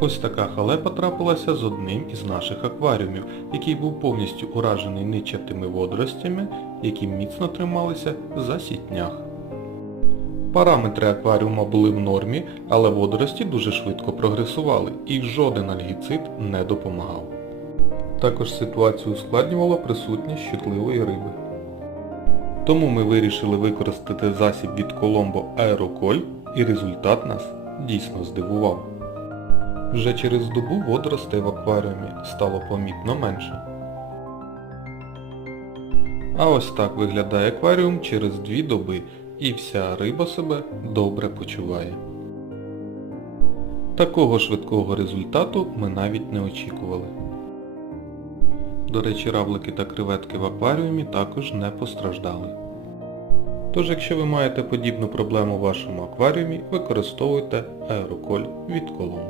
Ось така халепа трапилася з одним із наших акваріумів, який був повністю уражений ничатими водоростями, які міцно трималися за сітнях. Параметри акваріума були в нормі, але водорості дуже швидко прогресували і жоден альгіцид не допомагав. Також ситуацію ускладнювала присутність щитливої риби. Тому ми вирішили використати засіб від Colombo Aerocol і результат нас дійсно здивував. Вже через добу водоростей в акваріумі стало помітно менше. А ось так виглядає акваріум через дві доби і вся риба себе добре почуває. Такого швидкого результату ми навіть не очікували. До речі, равлики та креветки в акваріумі також не постраждали. Тож, якщо ви маєте подібну проблему в вашому акваріумі, використовуйте аероколь від Colombo.